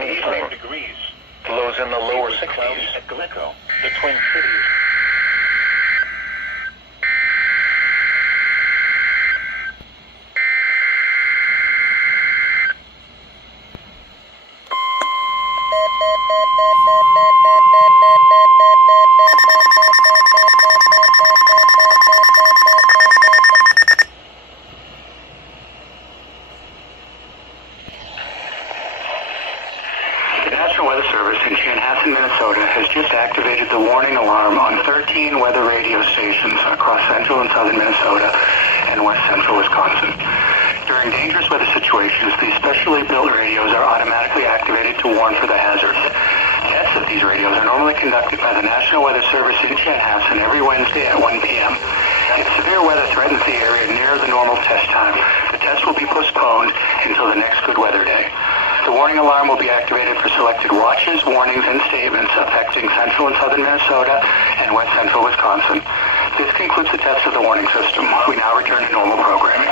and evening. Degrees. Lows in the lower 60s. At Glico, the Twin Cities. The National Weather Service in Chanhassen, Minnesota has just activated the warning alarm on 13 weather radio stations across central and southern Minnesota and west central Wisconsin. During dangerous weather situations, these specially built radios are automatically activated to warn for the hazards. Tests of these radios are normally conducted by the National Weather Service in Chanhassen every Wednesday at 1 p.m. If severe weather threatens the area near the normal test time, the test will be postponed until the next good weather day. The warning alarm will be activated for selected watches, warnings, and statements affecting central and southern Minnesota and west central Wisconsin. This concludes the test of the warning system. We now return to normal programming.